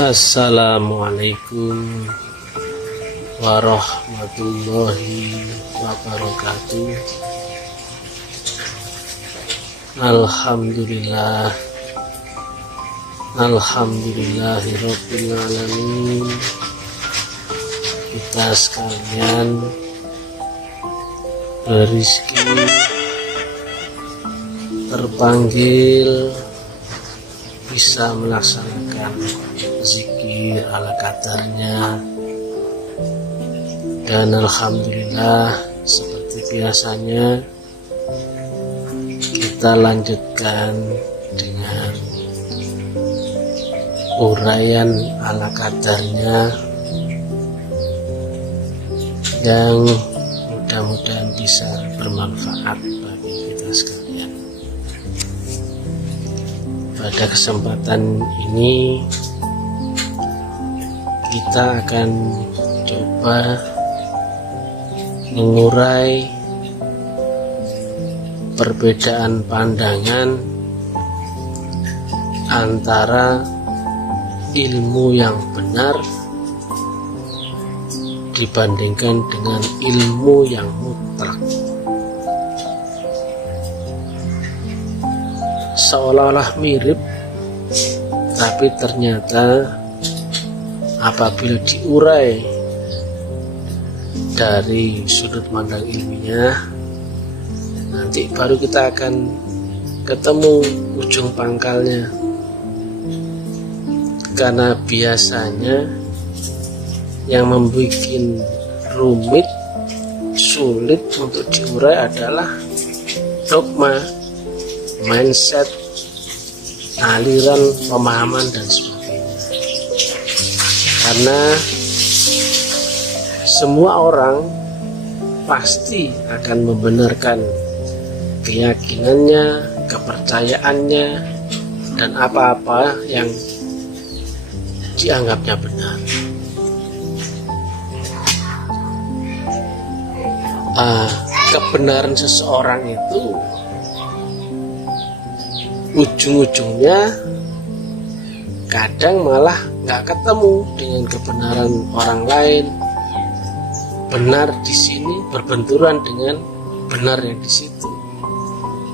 Assalamualaikum warahmatullahi wabarakatuh. Alhamdulillah, alhamdulillahirabbil alamin. Kita sekalian berizki, terpanggil bisa melaksanakan zikir ala kadarnya, dan alhamdulillah seperti biasanya kita lanjutkan dengan uraian ala kadarnya yang mudah-mudahan bisa bermanfaat bagi kita sekalian. Pada kesempatan ini kita akan coba mengurai perbedaan pandangan antara ilmu yang benar dibandingkan dengan ilmu yang mutlak. Seolah-olah mirip, tapi ternyata apabila diurai dari sudut pandang ilmiah, nanti baru kita akan ketemu ujung pangkalnya. Karena biasanya yang membuat rumit, sulit untuk diurai adalah dogma, mindset, aliran pemahaman dan sebagainya. Karena semua orang pasti akan membenarkan keyakinannya, kepercayaannya, dan apa-apa yang dianggapnya benar. Kebenaran seseorang itu ujung-ujungnya kadang malah nggak ketemu dengan kebenaran orang lain. Benar di sini berbenturan dengan benar yang di situ,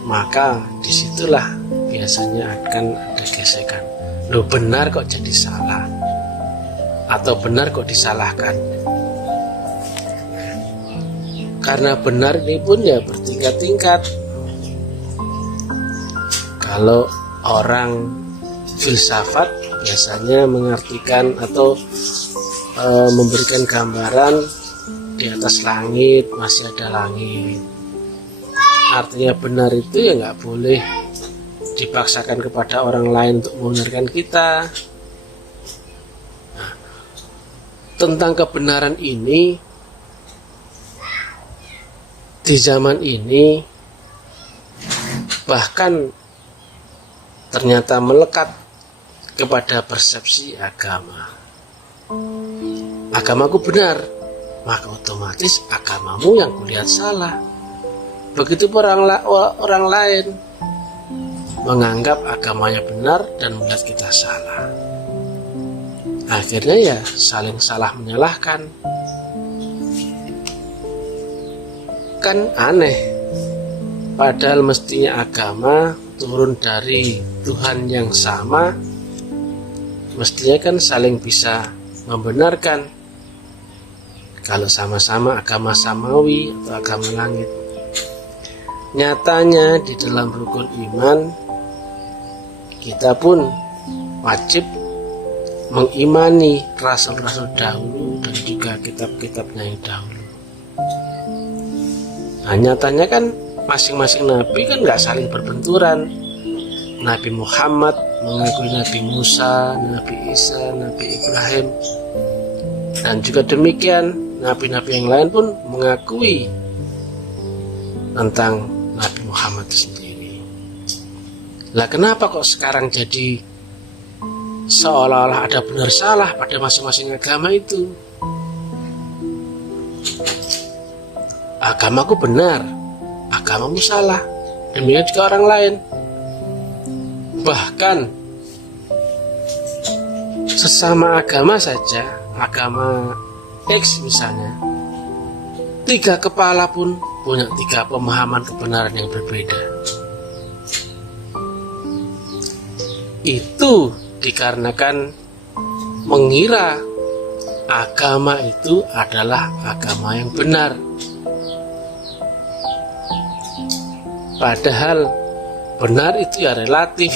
maka disitulah biasanya akan ada gesekan. Loh, benar kok jadi salah, atau benar kok disalahkan. Karena benar ini pun ya bertingkat-tingkat. Kalau orang filsafat biasanya mengartikan atau memberikan gambaran di atas langit masih ada langit. Artinya benar itu ya nggak boleh dipaksakan kepada orang lain untuk membenarkan kita. Nah, tentang kebenaran ini di zaman ini bahkan ternyata melekat kepada persepsi agama. Agamaku benar, maka otomatis agamamu yang kulihat salah. Begitu orang lain menganggap agamanya benar dan melihat kita salah. Akhirnya ya saling salah menyalahkan. Kan aneh, padahal mestinya agama turun dari Tuhan yang sama, mestinya kan saling bisa membenarkan kalau sama-sama agama samawi atau agama langit. Nyatanya di dalam rukun iman kita pun wajib mengimani rasul-rasul dahulu dan juga kitab-kitabnya yang dahulu. Nah, nyatanya kan masing-masing nabi kan nggak saling berbenturan. Nabi Muhammad mengakui Nabi Musa, Nabi Isa, Nabi Ibrahim, dan juga demikian nabi-nabi yang lain pun mengakui tentang Nabi Muhammad itu sendiri. Lah kenapa kok sekarang jadi seolah-olah ada benar salah pada masing-masing agama itu? Agamaku benar, agamamu salah, demikian juga orang lain. Bahkan Sesama agama saja, agama X misalnya, 3 kepala pun punya 3 pemahaman kebenaran yang berbeda. Itu dikarenakan mengira agama itu adalah agama yang benar. Padahal benar itu ya relatif,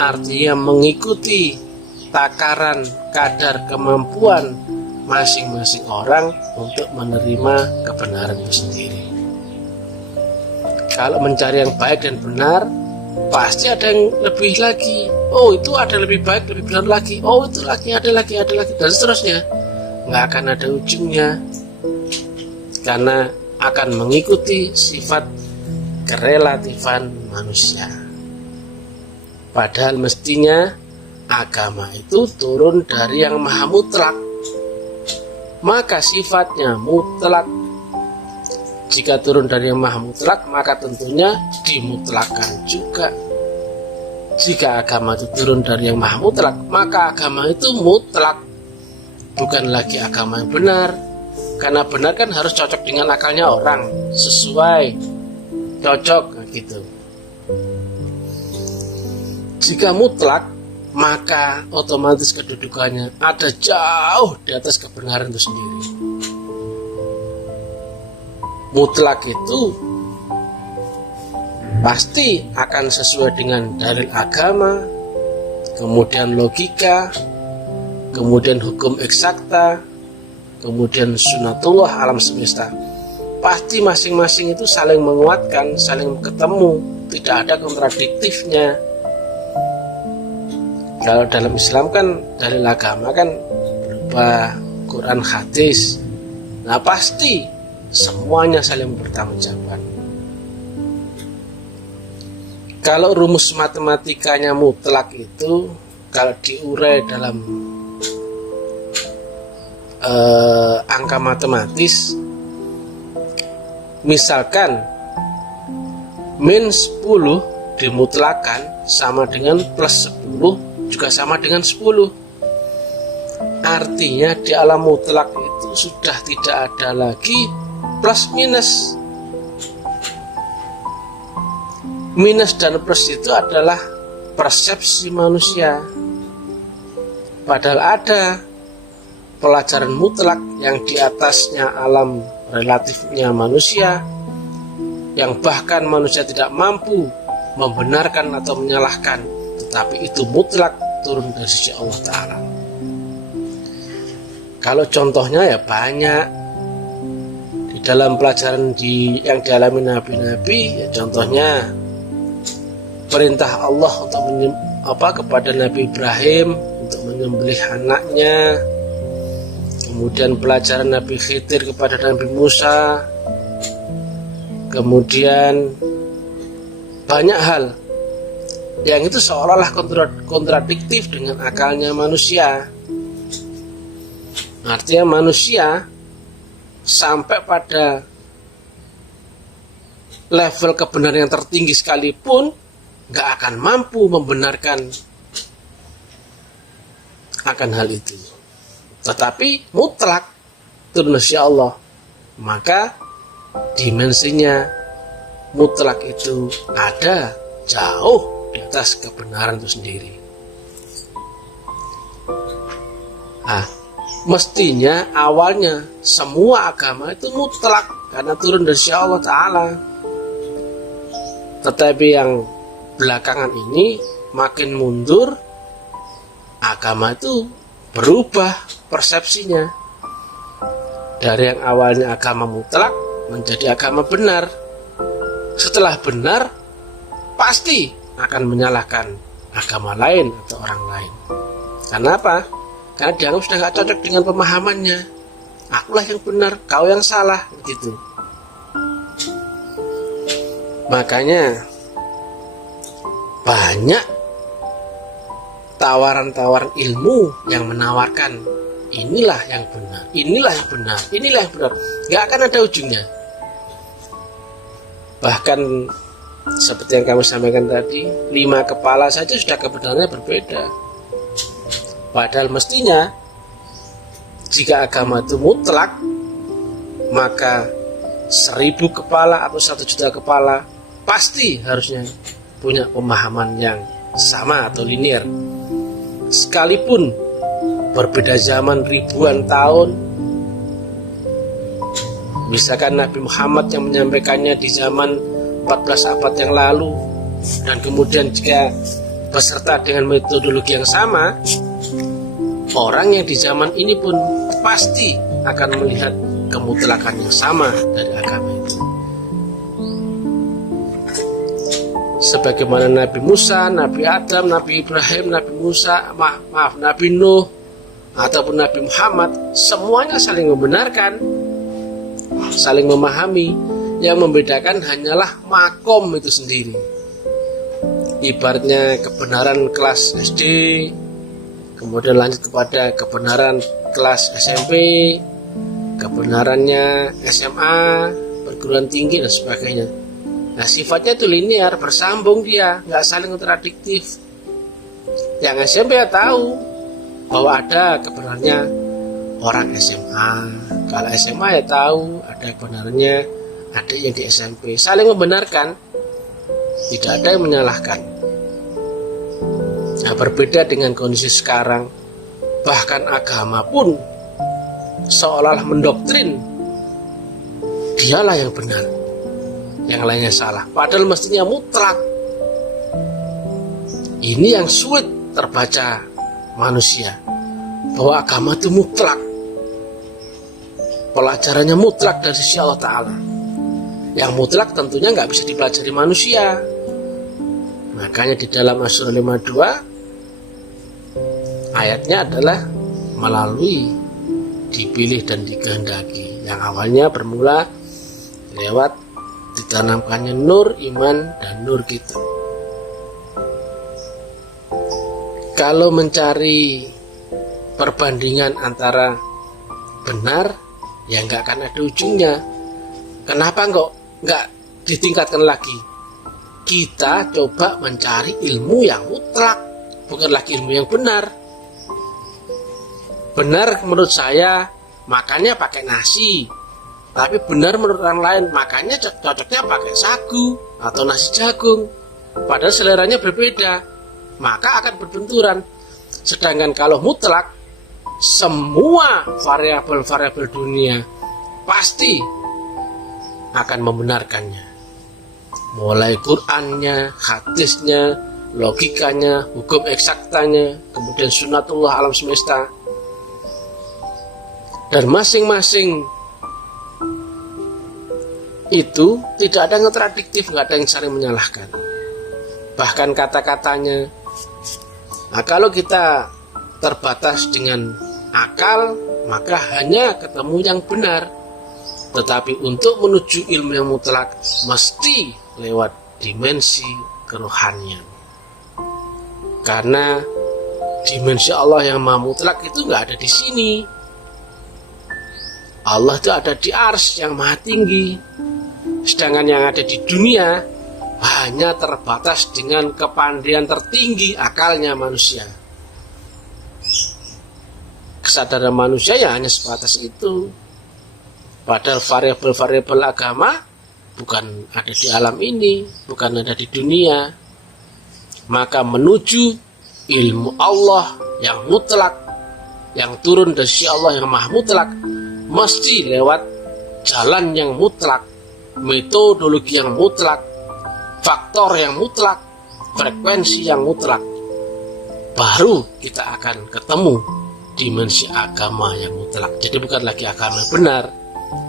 artinya mengikuti takaran kadar kemampuan masing-masing orang untuk menerima kebenaran itu sendiri. Kalau mencari yang baik dan benar, pasti ada yang lebih lagi. Oh, itu ada lebih baik, lebih benar lagi. Oh, itu lagi, ada lagi, dan seterusnya. Nggak akan ada ujungnya, karena akan mengikuti sifat kerelatifan manusia. Padahal mestinya agama itu turun dari yang maha mutlak, maka sifatnya mutlak. Jika turun dari yang maha mutlak, maka tentunya dimutlakan juga. Jika agama itu turun dari yang maha mutlak, maka agama itu mutlak, bukan lagi agama yang benar. Karena benar kan harus cocok dengan akalnya orang, sesuai, cocok gitu. Jika mutlak, maka otomatis kedudukannya ada jauh di atas kebenaran itu sendiri. Mutlak itu pasti akan sesuai dengan dalil agama, kemudian logika, kemudian hukum eksakta, kemudian sunatullah alam semesta. Pasti masing-masing itu saling menguatkan, saling ketemu, tidak ada kontradiktifnya. Kalau dalam Islam kan dalil agama kan berupa Quran, hadis. Nah pasti semuanya saling bertanggungjawab. Kalau rumus matematikanya mutlak itu, kalau diurai dalam angka matematis, misalkan min 10 dimutlakan sama dengan plus 10 juga sama dengan 10. Artinya di alam mutlak itu sudah tidak ada lagi plus minus. Minus dan plus itu adalah persepsi manusia. Padahal ada pelajaran mutlak yang di atasnya alam relatifnya manusia, yang bahkan manusia tidak mampu membenarkan atau menyalahkan, tetapi itu mutlak turun dari sisi Allah Ta'ala. Kalau contohnya ya banyak di dalam pelajaran yang dialami nabi-nabi, ya contohnya perintah Allah untuk kepada Nabi Ibrahim untuk menyembelih anaknya, kemudian pelajaran Nabi Khidir kepada Nabi Musa, kemudian banyak hal yang itu seolah-olah kontradiktif dengan akalnya manusia. Artinya manusia sampai pada level kebenaran yang tertinggi sekalipun gak akan mampu membenarkan akan hal itu. Tetapi mutlak turun dari Allah, maka dimensinya mutlak itu ada jauh di atas kebenaran itu sendiri. Mestinya awalnya semua agama itu mutlak karena turun dari Allah Ta'ala. Tetapi yang belakangan ini makin mundur, agama itu berubah persepsinya. Dari yang awalnya agama mutlak menjadi agama benar. Setelah benar, pasti akan menyalahkan agama lain atau orang lain. Kenapa? Karena dianggap sudah gak cocok dengan pemahamannya. Akulah yang benar, kau yang salah, gitu. Makanya banyak tawaran-tawaran ilmu yang menawarkan inilah yang benar, inilah yang benar, inilah yang benar. Gak akan ada ujungnya. Bahkan seperti yang kamu sampaikan tadi, 5 kepala saja sudah kebenarannya berbeda. Padahal mestinya jika agama itu mutlak, maka 1000 kepala atau 1 juta kepala pasti harusnya punya pemahaman yang sama atau linear. Sekalipun berbeda zaman ribuan tahun, misalkan Nabi Muhammad yang menyampaikannya di zaman 14 abad yang lalu, dan kemudian jika beserta dengan metodologi yang sama, orang yang di zaman ini pun pasti akan melihat kemutlakan yang sama dari agama itu. Sebagaimana Nabi Musa, Nabi Adam, Nabi Ibrahim, Nabi Musa, Nabi Nuh, ataupun Nabi Muhammad, semuanya saling membenarkan, saling memahami. Yang membedakan hanyalah makom itu sendiri. Ibaratnya kebenaran kelas SD, kemudian lanjut kepada kebenaran kelas SMP, kebenarannya SMA, perguruan tinggi dan sebagainya. Nah, sifatnya itu linear, bersambung dia, nggak saling kontradiktif. Yang SMP ya tahu bahwa ada kebenarannya orang SMA. Kalau SMA ya tahu ada kebenarannya adik yang di SMP. Saling membenarkan, tidak ada yang menyalahkan. Nah, berbeda dengan kondisi sekarang, bahkan agama pun seolah-olah mendoktrin dialah yang benar, yang lainnya salah, padahal mestinya mutlak. Ini yang sulit terbaca manusia, bahwa agama itu mutlak, pelajarannya mutlak dari sisi Allah Ta'ala. Yang mutlak tentunya nggak bisa dipelajari manusia. Makanya di dalam Asy-Syura 52 ayatnya adalah melalui dipilih dan dikehendaki, yang awalnya bermula lewat ditanamkannya nur iman dan nur kita. Kalau mencari perbandingan antara benar, ya nggak akan ada ujungnya. Kenapa nggak ditingkatkan lagi? Kita coba mencari ilmu yang mutlak, bukan lagi ilmu yang benar. Benar menurut saya makannya pakai nasi, tapi benar menurut orang lain makannya cocoknya pakai sagu atau nasi jagung. Padahal seleranya berbeda, maka akan berbenturan. Sedangkan kalau mutlak, semua variabel-variabel dunia pasti akan membenarkannya. Mulai Qur'annya, hadisnya, logikanya, hukum eksaktanya, kemudian sunatullah alam semesta. Dan masing-masing itu tidak ada yang kontradiktif, nggak ada yang saling menyalahkan. Bahkan kata-katanya. Nah, kalau kita terbatas dengan akal, maka hanya ketemu yang benar. Tetapi untuk menuju ilmu yang mutlak, mesti lewat dimensi kerohanian. Karena dimensi Allah yang maha mutlak itu nggak ada di sini. Allah itu ada di Arsy yang maha tinggi. Sedangkan yang ada di dunia hanya terbatas dengan kepandaian tertinggi akalnya manusia. Kesadaran manusia ya hanya sebatas itu. Padahal variabel-variabel agama bukan ada di alam ini, bukan ada di dunia. Maka menuju ilmu Allah yang mutlak, yang turun dari sisi Allah yang maha mutlak, mesti lewat jalan yang mutlak, metodologi yang mutlak, faktor yang mutlak, frekuensi yang mutlak. Baru kita akan ketemu dimensi agama yang mutlak. Jadi bukan lagi agama yang benar.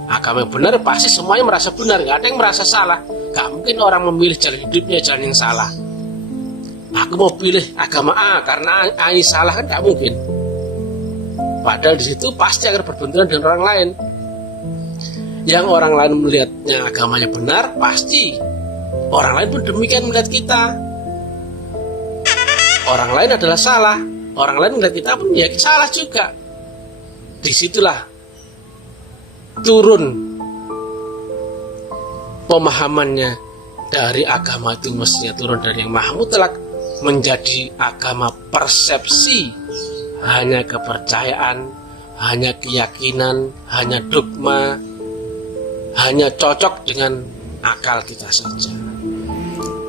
Agama yang benar pasti semuanya merasa benar, gak ada yang merasa salah. Gak mungkin orang memilih jalan hidupnya jalan yang salah. Aku mau pilih agama A karena A ini salah, kan gak mungkin. Padahal di situ pasti akan berbenturan dengan orang lain. Yang orang lain melihatnya agamanya benar, pasti orang lain pun demikian melihat kita. Orang lain adalah salah, orang lain melihat kita pun ya salah juga. Disitulah turun pemahamannya dari agama itu, mestinya turun dari yang maha mutlak menjadi agama persepsi hanya kepercayaan, hanya keyakinan, hanya dogma, hanya cocok dengan akal kita saja.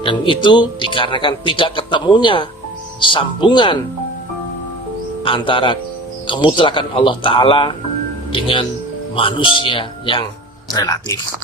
Dan itu dikarenakan tidak ketemunya sambungan antara kemutlakan Allah Ta'ala dengan manusia yang relatif.